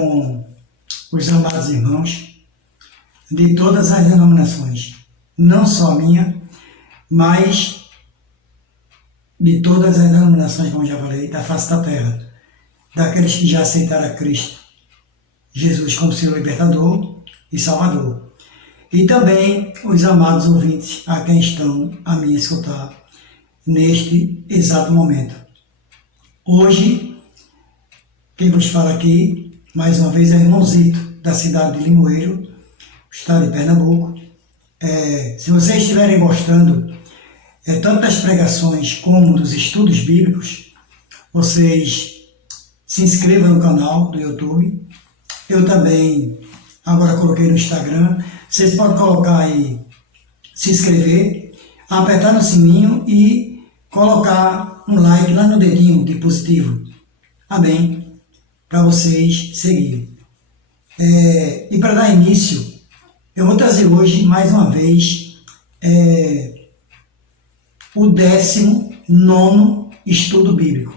com os amados irmãos de todas as denominações, não só a minha, mas de todas as denominações, como já falei, da face da terra, daqueles que já aceitaram a Cristo Jesus como seu libertador e salvador. E também os amados ouvintes a quem estão a me escutar neste exato momento. Hoje, quem vos fala aqui, mais uma vez, é o irmãozito da cidade de Limoeiro, estado de Pernambuco. Se vocês estiverem gostando tanto das pregações como dos estudos bíblicos, vocês se inscrevam no canal do YouTube. Eu também agora coloquei no Instagram. Vocês podem colocar aí, se inscrever, apertar no sininho e colocar um like lá no dedinho de positivo. Amém? Para vocês seguirem. E para dar início, eu vou trazer hoje, mais uma vez, o 19º estudo bíblico,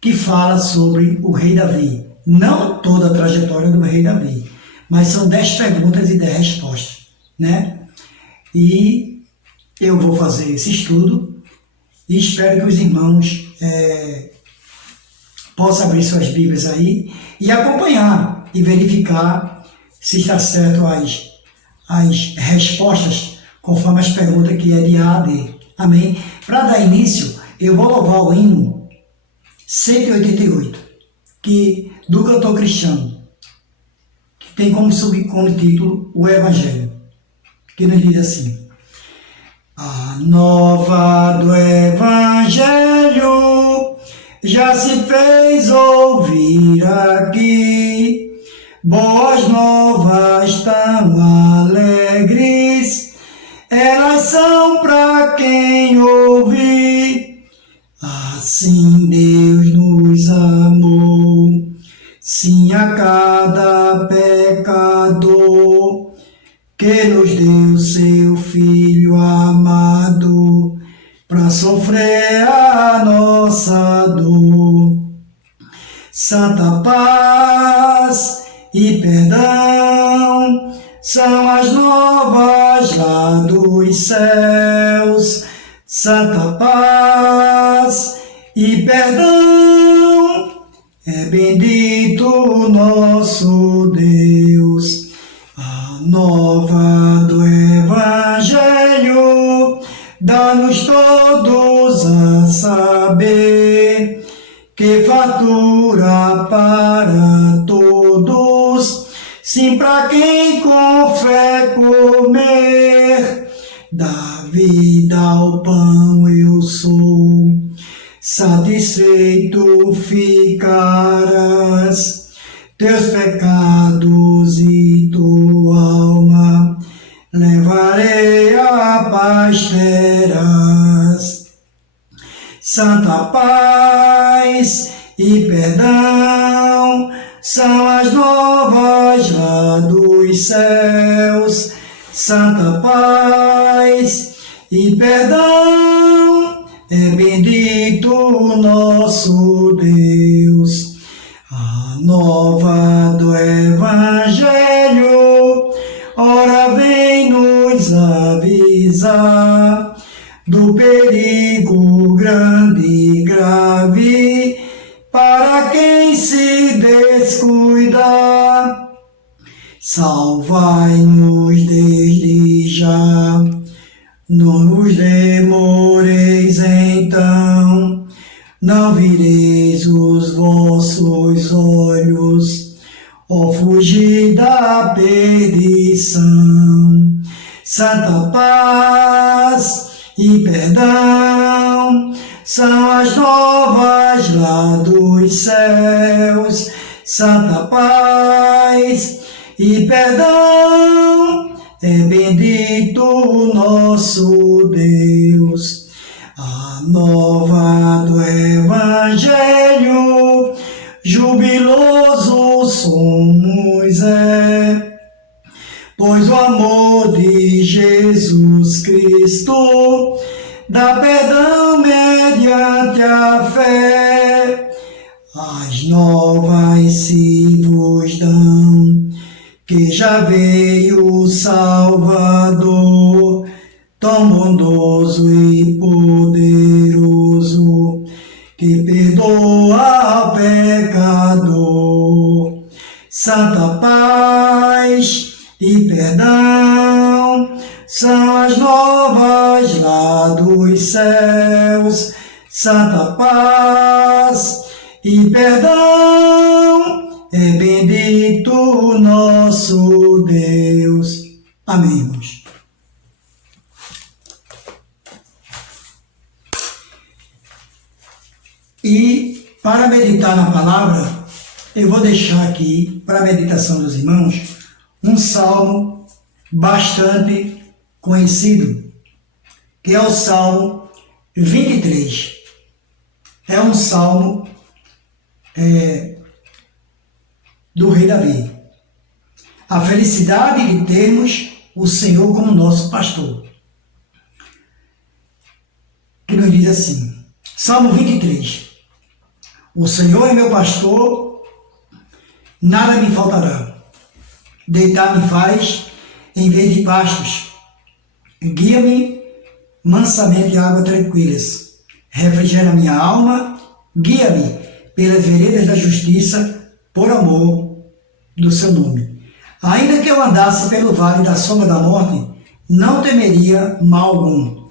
que fala sobre o rei Davi. Não toda a trajetória do rei Davi, mas são 10 perguntas e 10 respostas, né? E eu vou fazer esse estudo e espero que os irmãos possam abrir suas Bíblias aí e acompanhar e verificar se está certo as respostas conforme as perguntas que é de A a D. Amém? Para dar início, eu vou louvar o hino 188, do cantor cristão, que tem como título o Evangelho, que nos diz assim: a nova do Evangelho já se fez ouvir aqui, boas novas tão alegres, elas são para quem ouve. Assim Deus nos amou, sim, a cada pecador, que nos deu seu Filho amado, para sofrer a nossa dor. Santa paz e perdão são as novas lá dos céus. Santa paz e perdão, é bendito o nosso Deus. A nova do Evangelho dá-nos todos a saber que fartura para todos, sim, para quem com fé comer. Da vida ao pão eu sou, satisfeito ficarás, teus pecados e tua alma levarei a paz terás. Santa paz e perdão são as novas lá dos céus. Santa paz e perdão, é bendito o nosso Deus. A nova do Evangelho, ora vem nos avisar do perigo grande e grave para quem se descuidar. Salvai-nos desde já, não nos demoreis então, não vireis os vossos olhos, ó fugir da perdição. Santa paz e perdão são as novas lá dos céus. Santa paz e perdão, é bendito o nosso Deus. A nova do Evangelho, jubiloso somos pois o amor de Jesus Cristo dá perdão mediante a fé. As novas se vos dão, que já veio o Salvador, tão bondoso e poderoso, que perdoa o pecador. Santa paz e perdão são as novas lá dos céus. Santa paz e perdão é bendito nosso Deus. Amém, irmãos. E para meditar na palavra, eu vou deixar aqui, para a meditação dos irmãos, um salmo bastante conhecido, que é o Salmo 23. É um salmo do rei Davi. A felicidade de termos o Senhor como nosso pastor. Que nos diz assim, Salmo 23. O Senhor é meu pastor, nada me faltará. Deitar-me faz em vez de pastos. Guia-me mansamente a águas tranquilas. Refrigera minha alma, guia-me pelas veredas da justiça, por amor do seu nome. Ainda que eu andasse pelo vale da sombra da morte, não temeria mal algum,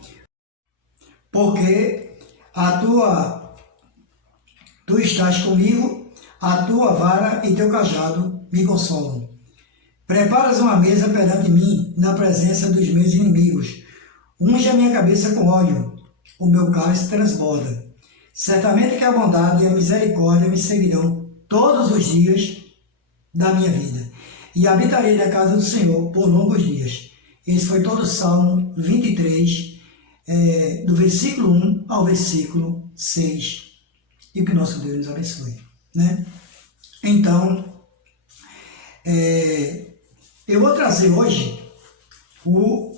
porque tu estás comigo, a tua vara e teu cajado me consolam. Preparas uma mesa perante mim, na presença dos meus inimigos. Unge a minha cabeça com óleo, o meu cálice transborda. Certamente que a bondade e a misericórdia me seguirão todos os dias da minha vida, e habitarei na casa do Senhor por longos dias. Esse foi todo o Salmo 23, do versículo 1 ao versículo 6. E que o nosso Deus nos abençoe, né? Então, eu vou trazer hoje o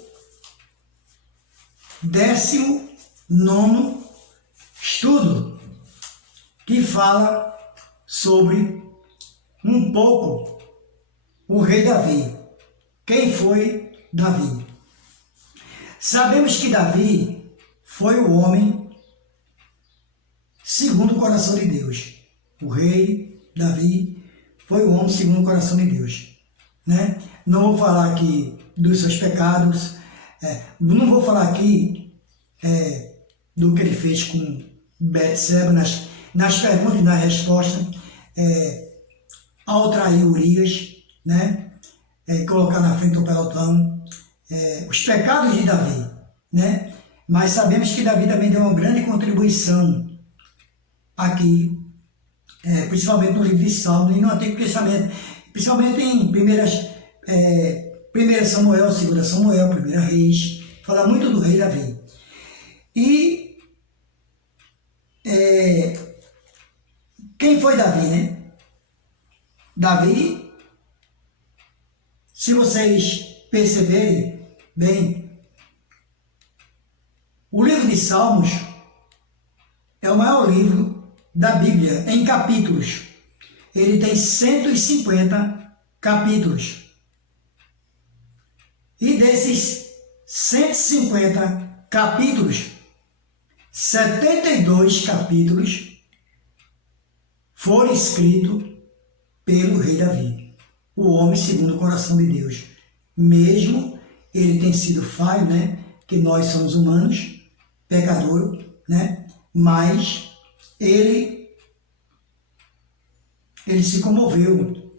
19º estudo, que fala sobre um pouco o rei Davi. Quem foi Davi? Sabemos que Davi foi o homem segundo o coração de Deus. O rei Davi foi o homem segundo o coração de Deus, né? Não vou falar aqui dos seus pecados, não vou falar aqui do que ele fez com Betseba nas perguntas e nas respostas, ao trair Urias, né? Colocar na frente do pelotão, os pecados de Davi, né? Mas sabemos que Davi também deu uma grande contribuição aqui, principalmente no livro de Salmos e no Antigo Testamento, principalmente em 1 Samuel, 2 Samuel, 1 Reis, fala muito do rei Davi. E quem foi Davi, né? Davi, se vocês perceberem bem, o livro de Salmos é o maior livro da Bíblia em capítulos. Ele tem 150 capítulos. E desses 150 capítulos, 72 capítulos foram escritos pelo rei Davi, o homem segundo o coração de Deus. Mesmo ele tem sido falho, né? Que nós somos humanos, pecador, né? Mas ele se comoveu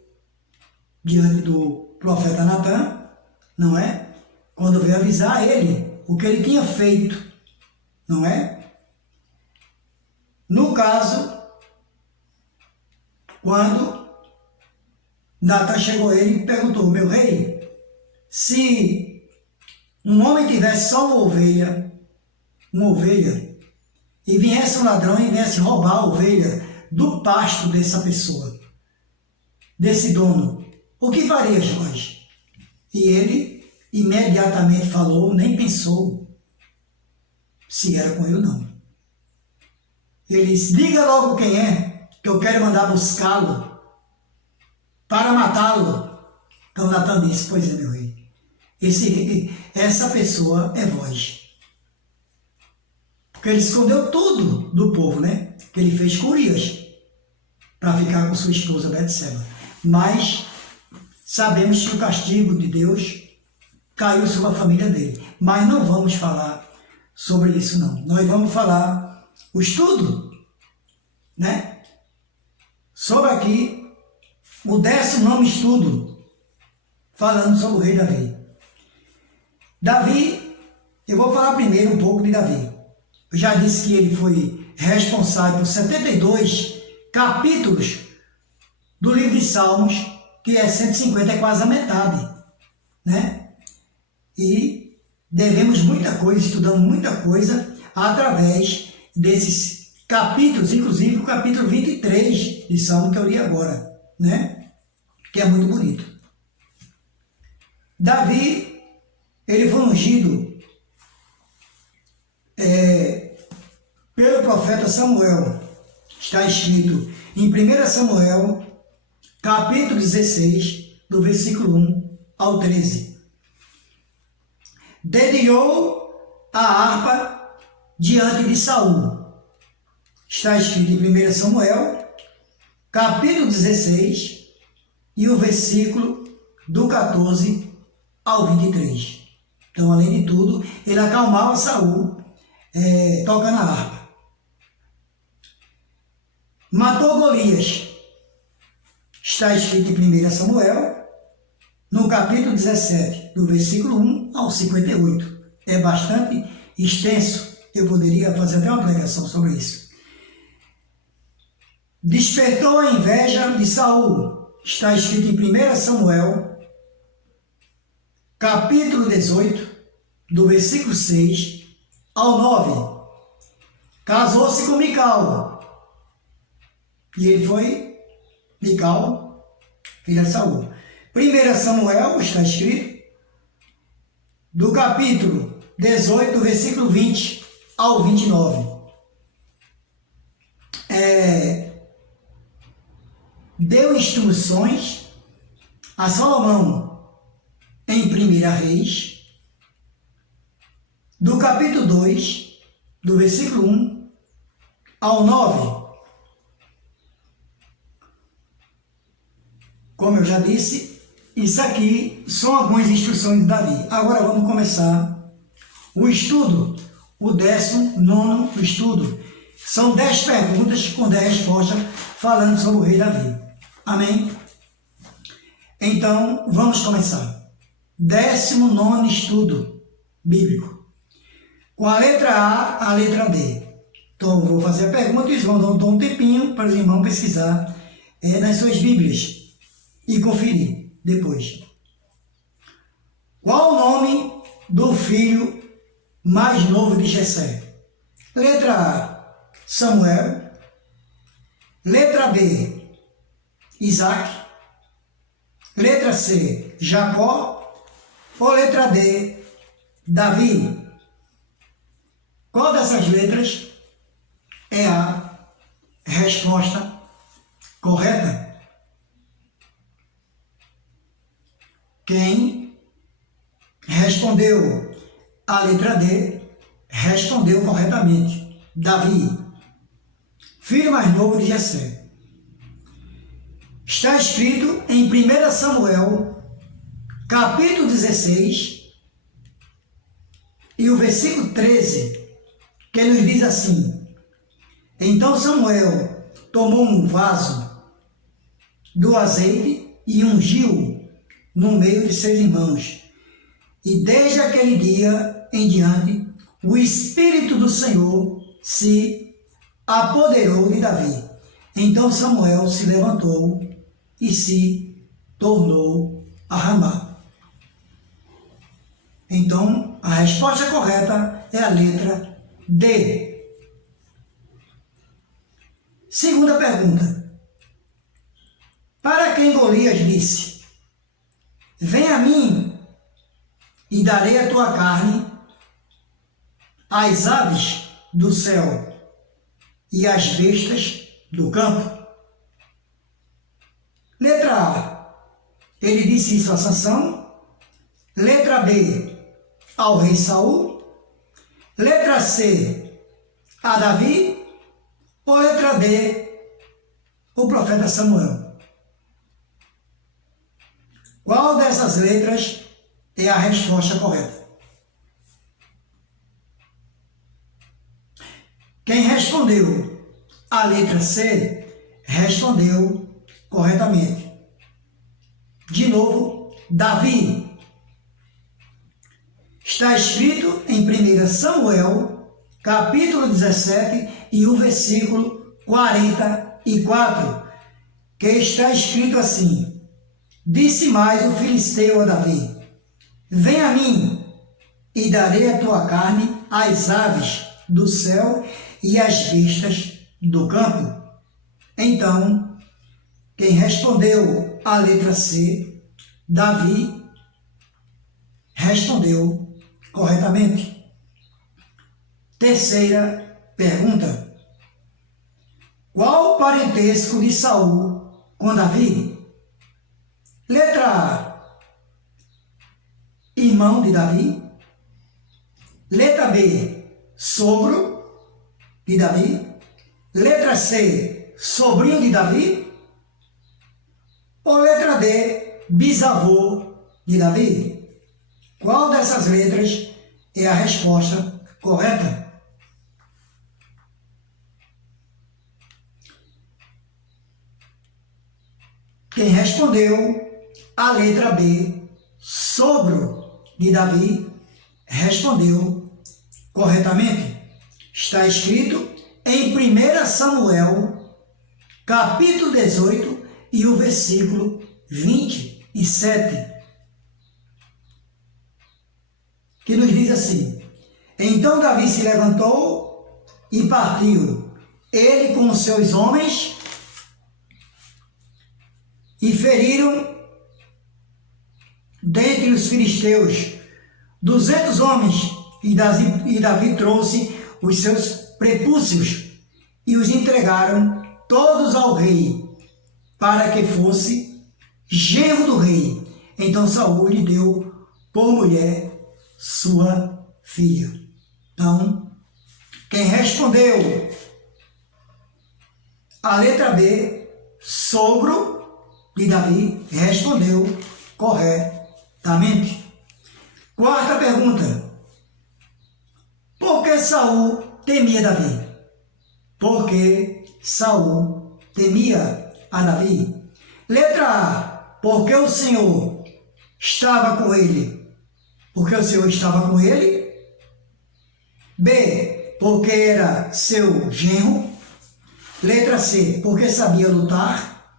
diante do profeta Natan, não é? Quando veio avisar ele o que ele tinha feito, não é? No caso, quando Natan chegou a ele e perguntou: meu rei, se um homem tivesse só uma ovelha, e viesse um ladrão e viesse roubar a ovelha do pasto dessa pessoa, desse dono, o que faria, Jorge? E ele imediatamente falou, nem pensou se era com ele ou não. Ele disse: diga logo quem é, que eu quero mandar buscá-lo. matá-lo. Então Natan disse, pois é, meu rei, essa pessoa é vós. Porque ele escondeu tudo do povo, né? Que ele fez com Urias, para ficar com sua esposa Betseba. Mas sabemos que o castigo de Deus caiu sobre a família dele. Mas não vamos falar sobre isso, não. Nós vamos falar o estudo, né? Sobre aqui o 19º estudo, falando sobre o rei Davi. Davi, eu vou falar primeiro um pouco de Davi. Eu já disse que ele foi responsável por 72 capítulos do livro de Salmos, que é 150, é quase a metade, né? E devemos muita coisa, estudamos muita coisa através desses capítulos, inclusive o capítulo 23 de Salmo que eu li agora, né? Que é muito bonito. Davi, ele foi ungido pelo profeta Samuel. Está escrito em 1 Samuel, capítulo 16, do versículo 1 ao 13. Dedilhou a harpa diante de Saul. Está escrito em 1 Samuel, capítulo 16, e o versículo do 14 ao 23. Então, além de tudo, ele acalmava Saul tocando a harpa. Matou Golias. Está escrito em 1 Samuel, no capítulo 17, do versículo 1 ao 58. É bastante extenso. Eu poderia fazer até uma pregação sobre isso. Despertou a inveja de Saul. Está escrito em 1 Samuel, capítulo 18, do versículo 6 ao 9. Casou-se com Mical. E ele foi Mical, filha de Saul. 1 Samuel, está escrito, do capítulo 18, do versículo 20 ao 29. Deu instruções a Salomão em 1 Reis, do capítulo 2, do versículo 1 ao 9. Como eu já disse, isso aqui são algumas instruções de Davi. Agora vamos começar o estudo, o 19º estudo. São 10 perguntas com 10 respostas falando sobre o rei Davi. Amém? Então, vamos começar. 19º estudo bíblico. Com a letra A, a letra D. Então, eu vou fazer a pergunta e eles vão dar um tempinho para os irmãos pesquisar nas suas Bíblias e conferir depois. Qual o nome do filho mais novo de Jessé? Letra A, Samuel. Letra B, Isaac. Letra C, Jacó. Ou letra D, Davi? Qual dessas letras é a resposta correta? Quem respondeu a letra D respondeu corretamente. Davi, filho mais novo de Jessé. Está escrito em 1 Samuel, capítulo 16, e o versículo 13, que nos diz assim: Então Samuel tomou um vaso do azeite e ungiu no meio de seus irmãos. E desde aquele dia em diante, o Espírito do Senhor se apoderou de Davi. Então Samuel se levantou e se tornou a Ramá. Então, a resposta correta é a letra D. Segunda pergunta. Para quem Golias disse: Vem a mim e darei a tua carne às aves do céu e às bestas do campo. Letra A, ele disse isso a Sansão. Letra B, ao rei Saul. Letra C, a Davi. Ou letra D, o profeta Samuel? Qual dessas letras é a resposta correta? Quem respondeu a letra C, respondeu corretamente. De novo, Davi. Está escrito em 1 Samuel, capítulo 17, e o versículo 44, que está escrito assim: Disse mais o filisteu a Davi: Vem a mim, e darei a tua carne às aves do céu e às bestas do campo. Então, quem respondeu a letra C, Davi, respondeu corretamente. Terceira pergunta: qual o parentesco de Saul com Davi? Letra A, irmão de Davi. Letra B, sogro de Davi. Letra C, sobrinho de Davi. Ou letra D, bisavô de Davi? Qual dessas letras é a resposta correta? Quem respondeu a letra B, sogro de Davi, respondeu corretamente. Está escrito em 1 Samuel, capítulo 18, e o versículo 27, que nos diz assim: Então Davi se levantou e partiu, ele com os seus homens, e feriram dentre os filisteus 200 homens, e Davi trouxe os seus prepúcios e os entregaram todos ao rei, para que fosse genro do rei. Então Saul lhe deu por mulher sua filha. Então, quem respondeu a letra B, sogro de Davi, respondeu corretamente. Quarta pergunta: por que Saul temia Davi? Por que Saul temia a Davi? Letra A, porque o Senhor estava com ele. Porque o Senhor estava com ele. B, porque era seu genro. Letra C, porque sabia lutar.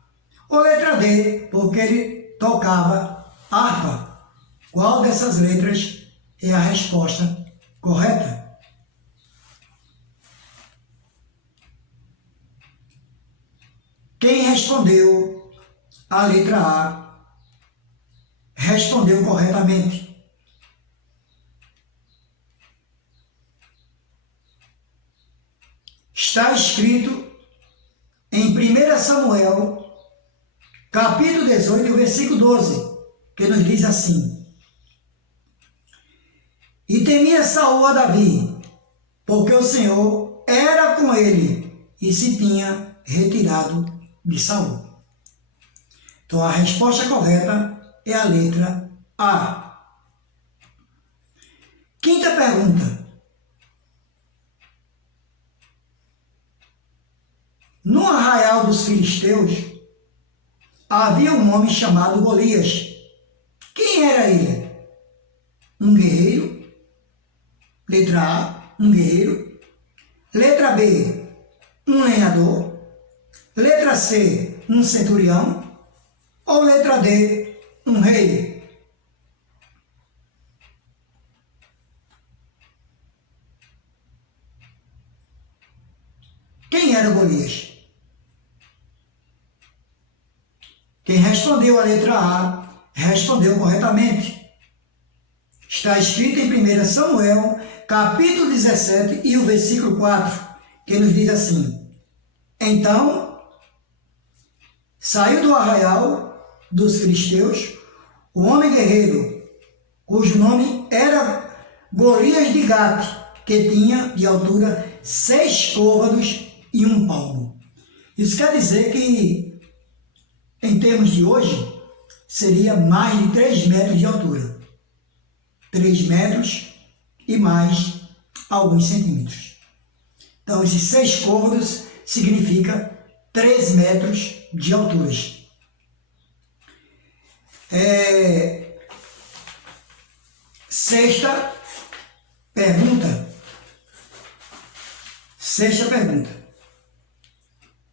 Ou letra D, porque ele tocava harpa? Qual dessas letras é a resposta correta? Quem respondeu a letra A, respondeu corretamente. Está escrito em 1 Samuel, capítulo 18, versículo 12, que nos diz assim: E temia Saul a Davi, porque o Senhor era com ele e se tinha retirado de Saul. Então a resposta correta é a letra A. Quinta pergunta: no arraial dos filisteus havia um homem chamado Golias. Quem era ele? Um guerreiro. Letra A, um guerreiro. Letra B, um lenhador. Letra C, um centurião. Ou letra D, um rei? Quem era Golias? Quem respondeu a letra A, respondeu corretamente. Está escrito em 1 Samuel, capítulo 17, e o versículo 4, que nos diz assim: Então, saiu do arraial dos filisteus, o homem guerreiro, cujo nome era Golias de Gate, que tinha de altura 6 côvados e 1 palmo. Isso quer dizer que, em termos de hoje, seria mais de 3 metros de altura. 3 metros e mais alguns centímetros. Então, esses 6 côvados significa 3 metros de altura. Sexta pergunta.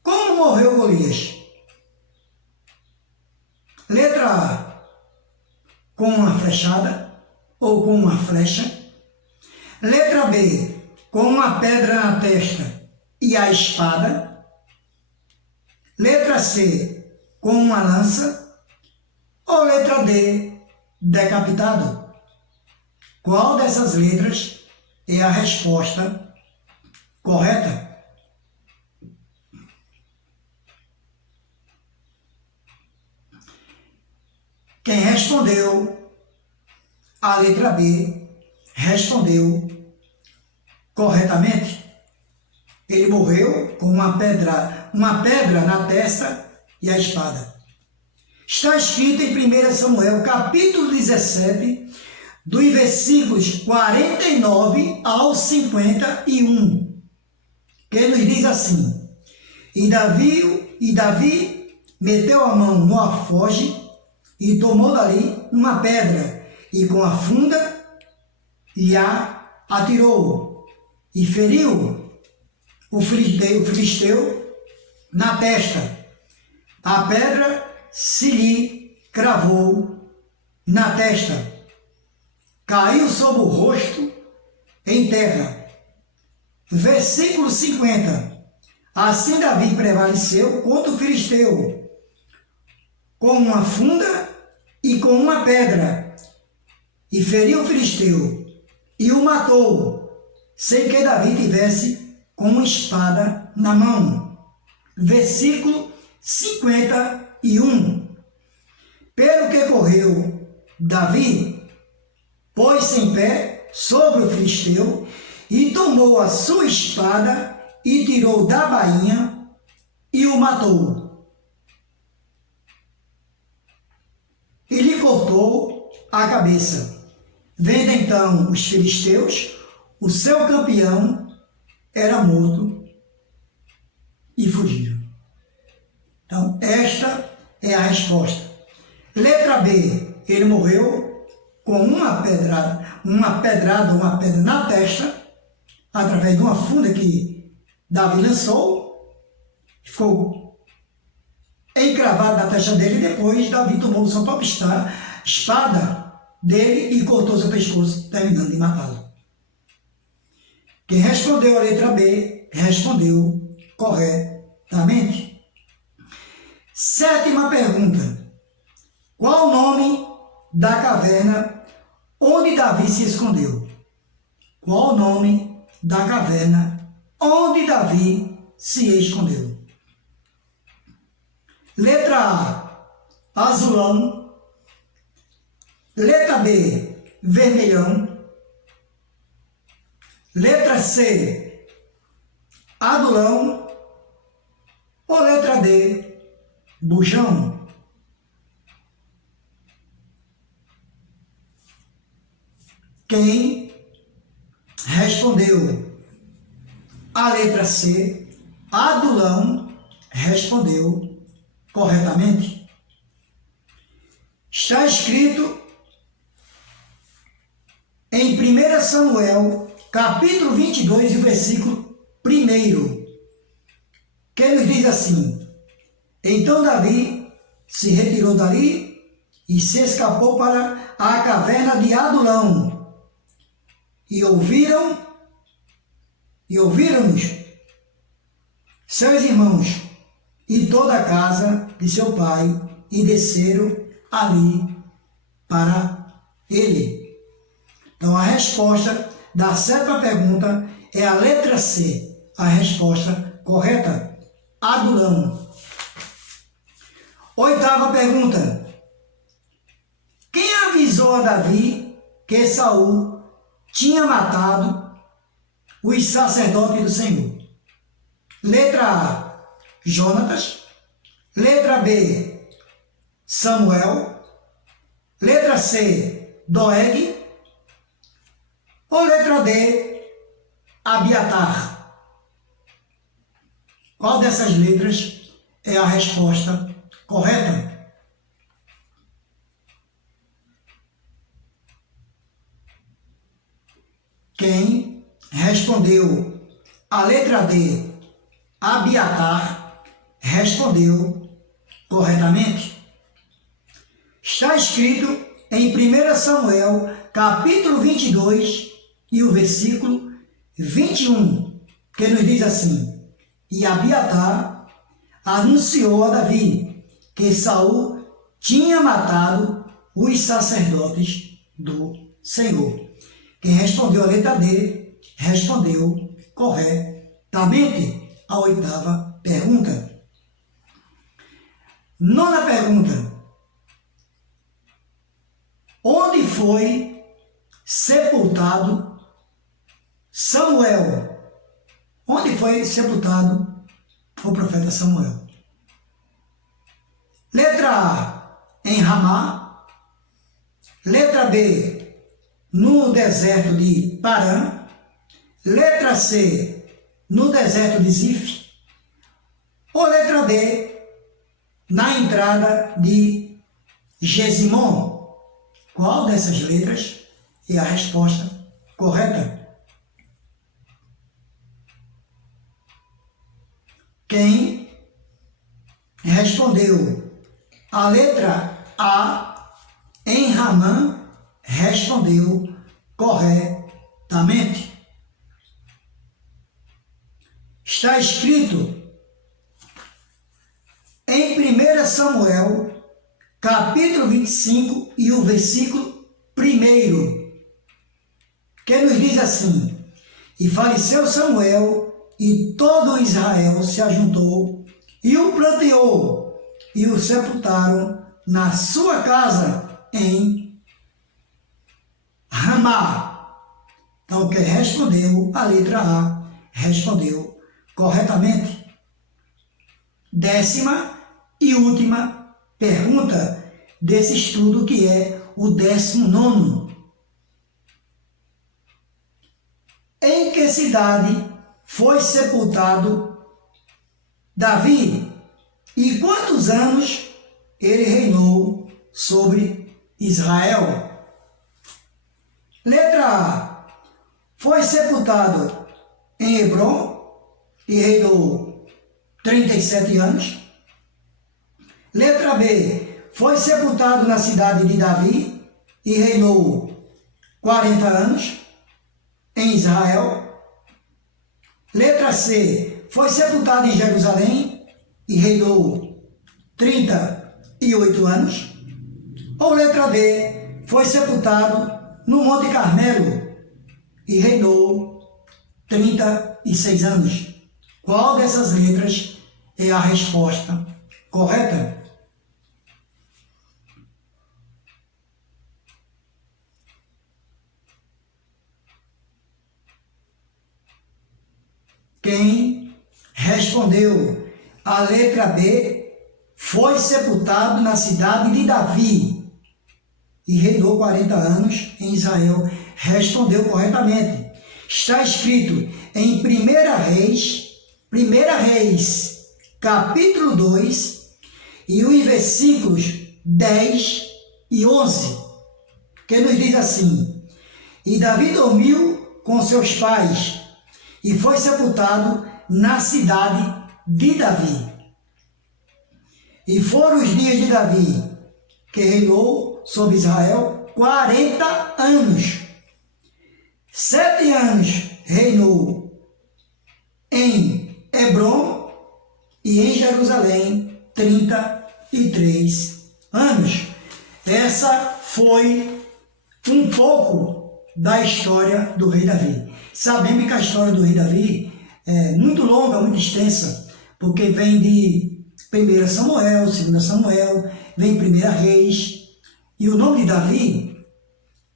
Como morreu Golias? Letra A, com uma flechada ou com uma flecha. Letra B, com uma pedra na testa e a espada. Letra C, com uma lança. Ou letra D, decapitado? Qual dessas letras é a resposta correta? Quem respondeu a letra B, respondeu corretamente. Ele morreu com uma pedra na testa e a espada. Está escrito em 1 Samuel, capítulo 17, dos versículos 49 ao 51, que nos diz assim: E Davi meteu a mão no alforje e tomou dali uma pedra, e com a funda e a atirou, e feriu o filisteu na testa. A pedra se lhe cravou na testa, caiu sobre o rosto em terra. Versículo 50. Assim Davi prevaleceu contra o filisteu, com uma funda e com uma pedra, e feriu o filisteu, e o matou, sem que Davi tivesse com uma espada na mão. Versículo 51. Pelo que correu Davi, pôs-se em pé sobre o filisteu, e tomou a sua espada, e tirou da bainha, e o matou. E lhe cortou a cabeça. Vendo então os filisteus, o seu campeão era morto, e fugiram. Então, esta é a resposta. Letra B, ele morreu com uma pedra na testa, através de uma funda que Davi lançou, ficou encravado na testa dele, e depois Davi tomou sua própria espada dele e cortou seu pescoço, terminando de matá-lo. Quem respondeu a letra B, respondeu corretamente. Sétima pergunta. Qual o nome da caverna onde Davi se escondeu? Qual o nome da caverna onde Davi se escondeu? Letra A, azulão. Letra B, vermelhão. Letra C, adulão. Ou letra D, bujão? Quem respondeu a letra C, adulão, respondeu corretamente. Está escrito em 1 Samuel, capítulo 22, e o versículo 1, que nos diz assim: Então Davi se retirou dali e se escapou para a caverna de Adulão. E ouviram-nos seus irmãos e toda a casa de seu pai, e desceram ali para ele. Então, a resposta da sétima pergunta é a letra C, a resposta correta, Adulão. Oitava pergunta. a Davi que Saul tinha matado os sacerdotes do Senhor. Letra A, Jonatas. Letra B, Samuel. Letra C, Doeg. Ou letra D, Abiatar? Qual dessas letras é a resposta correta? Quem respondeu a letra D, Abiatar, respondeu corretamente. Está escrito em 1 Samuel, capítulo 22, e o versículo 21, que nos diz assim: E Abiatar anunciou a Davi que Saul tinha matado os sacerdotes do Senhor. Quem respondeu a letra D, respondeu corretamente a oitava pergunta. Nona pergunta: onde foi sepultado Samuel? Onde foi sepultado o profeta Samuel? Letra A, em Ramá. Letra B, no deserto de Parã. Letra C, no deserto de Zif. Ou letra D, na entrada de Gesimon? Qual dessas letras é a resposta correta? Quem respondeu a letra A, em Ramã, respondeu corretamente. Está escrito em 1 Samuel, capítulo 25 e o versículo 1, que nos diz assim: E faleceu Samuel, e todo Israel se ajuntou, e o planteou, e o sepultaram na sua casa em Ramá. Então, quem respondeu a letra A, respondeu corretamente. Décima e última pergunta desse estudo, que é o 19º. Em que cidade foi sepultado Davi? E quantos anos ele reinou sobre Israel? Letra A, foi sepultado em Hebrom e reinou 37 anos. Letra B, foi sepultado na cidade de Davi e reinou 40 anos em Israel. Letra C, foi sepultado em Jerusalém e reinou 38 anos. Ou letra D, foi sepultado no Monte Carmelo e reinou 36 anos. Qual dessas letras é a resposta correta? Quem respondeu a letra B, foi sepultado na cidade de Davi e reinou 40 anos em Israel, respondeu corretamente. Está escrito em 1 Reis, capítulo 2, e os versículos 10 e 11, que nos diz assim: E Davi dormiu com seus pais e foi sepultado na cidade de Davi. E foram os dias de Davi, que reinou sobre Israel 40 anos. 7 anos reinou em Hebrom e em Jerusalém 33 anos. Essa foi um pouco da história do rei Davi. Sabemos que a história do rei Davi é muito longa, muito extensa, porque vem de 1 Samuel, 2 Samuel, vem 1 Reis. E o nome de Davi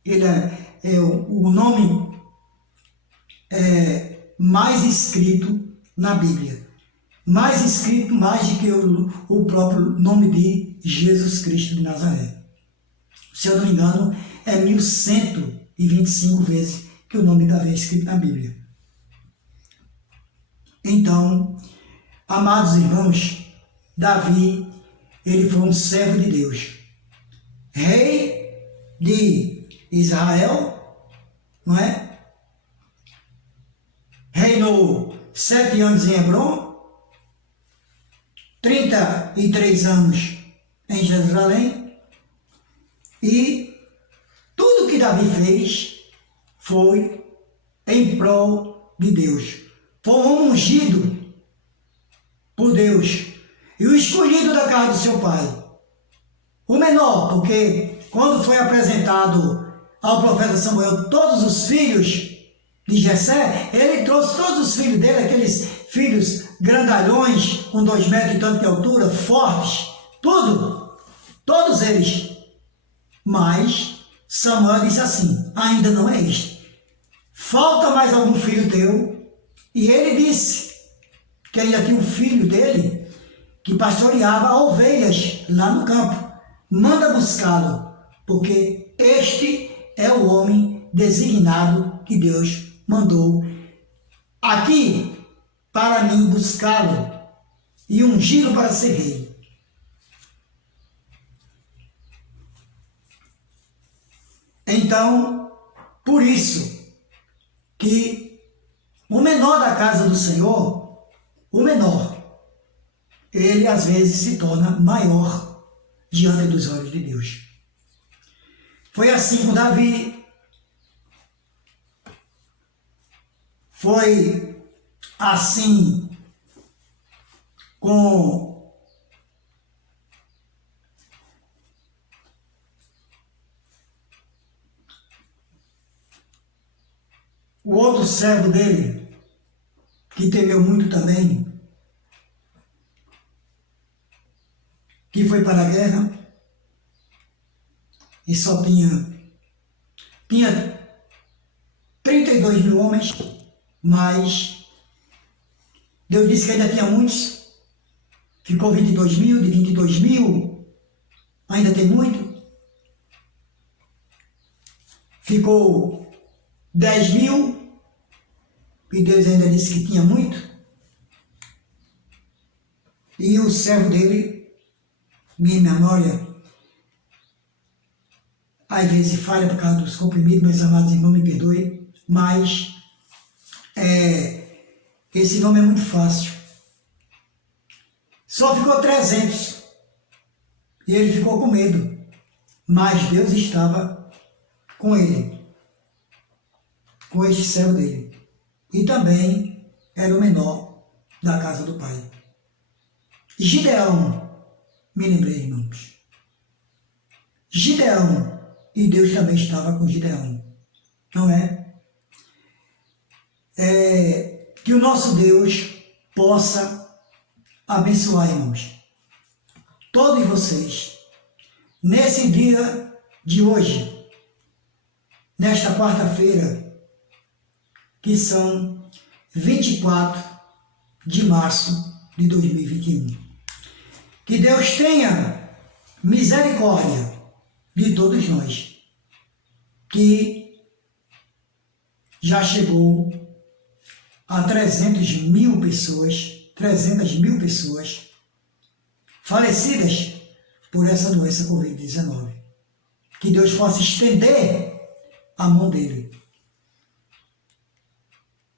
ele é o nome mais escrito na Bíblia. Mais escrito, mais do que o próprio nome de Jesus Cristo de Nazaré. Se eu não me engano, é 1125 vezes que o nome de Davi é escrito na Bíblia. Então, amados irmãos, Davi, ele foi um servo de Deus. Rei de Israel, não é? Reinou 7 anos em Hebrom, 33 anos em Jerusalém, e tudo que Davi fez foi em prol de Deus. Foi um ungido por Deus e o escolhido da casa do seu pai. O menor, porque quando foi apresentado ao profeta Samuel todos os filhos de Jessé, ele trouxe todos os filhos dele, aqueles filhos grandalhões, com 2 metros e tanto de altura, fortes, tudo, todos eles. Mas Samuel disse assim: ainda não é este. Falta mais algum filho teu? E ele disse que ainda tinha um filho dele que pastoreava ovelhas lá no campo. Manda buscá-lo, porque este é o homem designado que Deus mandou aqui para mim buscá-lo e ungí-lo para ser rei. Então, por isso que o menor da casa do Senhor, o menor, ele às vezes se torna maior diante dos olhos de Deus. Foi assim com Davi, foi assim com o outro servo dele, que temeu muito também, que foi para a guerra e só tinha 32 mil homens, mas Deus disse que ainda tinha muitos, ficou 22 mil, de 22 mil ainda tem muito, ficou 10 mil, e Deus ainda disse que tinha muito, e o servo dele, minha memória, às vezes falha por causa dos comprimidos, meus amados irmãos, me perdoem, mas esse nome é muito fácil. Só ficou 300, e ele ficou com medo, mas Deus estava com ele, com este servo dele, e também era o menor da casa do pai. Gideão, me lembrei, irmãos. Gideão, e Deus também estava com Gideão, não é? Que o nosso Deus possa abençoar, irmãos, todos vocês, nesse dia de hoje, nesta quarta-feira, que são 24 de março de 2021. Que Deus tenha misericórdia de todos nós, que já chegou a 300 mil pessoas falecidas por essa doença Covid-19. Que Deus possa estender a mão dele.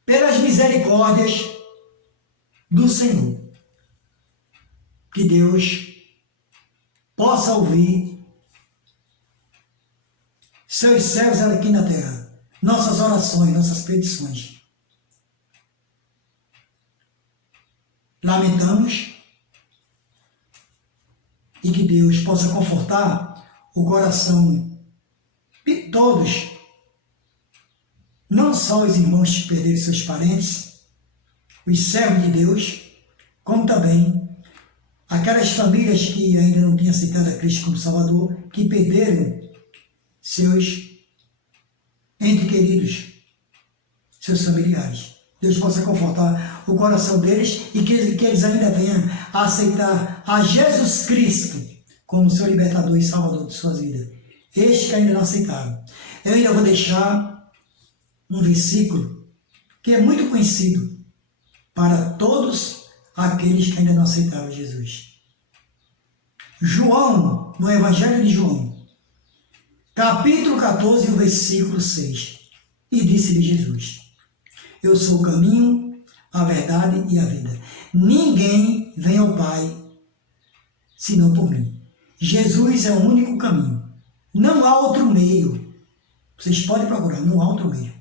Pelas misericórdias do Senhor. Que Deus possa ouvir seus servos aqui na terra, nossas orações, nossas petições. Lamentamos e que Deus possa confortar o coração de todos, não só os irmãos que perderam seus parentes, os servos de Deus, como também aquelas famílias que ainda não tinham aceitado a Cristo como Salvador, que perderam seus entre queridos, seus familiares. Deus possa confortar o coração deles e que eles ainda venham a aceitar a Jesus Cristo como seu libertador e salvador de suas vidas. Estes que ainda não aceitaram. Eu ainda vou deixar um versículo que é muito conhecido para todos aqueles que ainda não aceitaram Jesus. João, no Evangelho de João, capítulo 14, o versículo 6. E disse-lhe Jesus: eu sou o caminho, a verdade e a vida. Ninguém vem ao Pai senão por mim. Jesus é o único caminho. Não há outro meio. Vocês podem procurar, não há outro meio.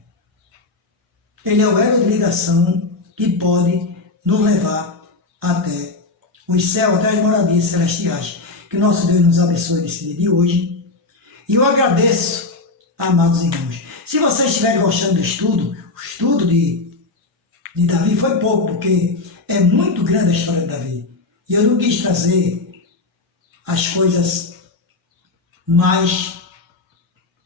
Ele é o elo de ligação que pode nos levar até os céus, até as moradias celestiais. Que o nosso Deus nos abençoe nesse dia de hoje. E eu agradeço, amados irmãos. Se vocês estiverem gostando do estudo, o estudo de Davi foi pouco, porque é muito grande a história de Davi. E eu não quis trazer as coisas mais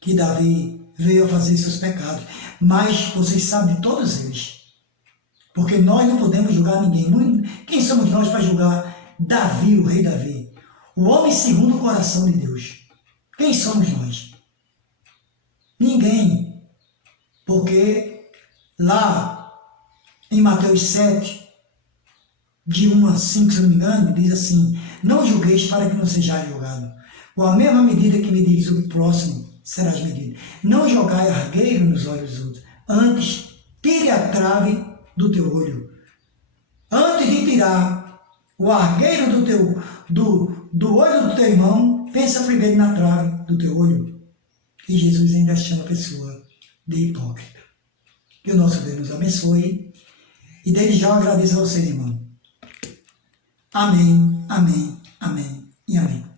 que Davi veio a fazer seus pecados. Mas vocês sabem de todos eles. Porque nós não podemos julgar ninguém. Quem somos nós para julgar Davi, o rei Davi? O homem segundo o coração de Deus. Quem somos nós? Ninguém. Porque lá em Mateus 7, de 1 a 5, se não me engano, diz assim: não julgueis para que não sejais julgado. Com a mesma medida que medires o próximo, serás medido. Não jogai argueiro nos olhos dos outros. Antes, tire a trave do teu olho. Antes de tirar o argueiro do olho do teu irmão, pensa primeiro na trave do teu olho. E Jesus ainda chama a pessoa de hipócrita. Que o nosso Deus nos abençoe. E desde já eu agradeço a vocês, irmão. Amém, amém, amém e amém.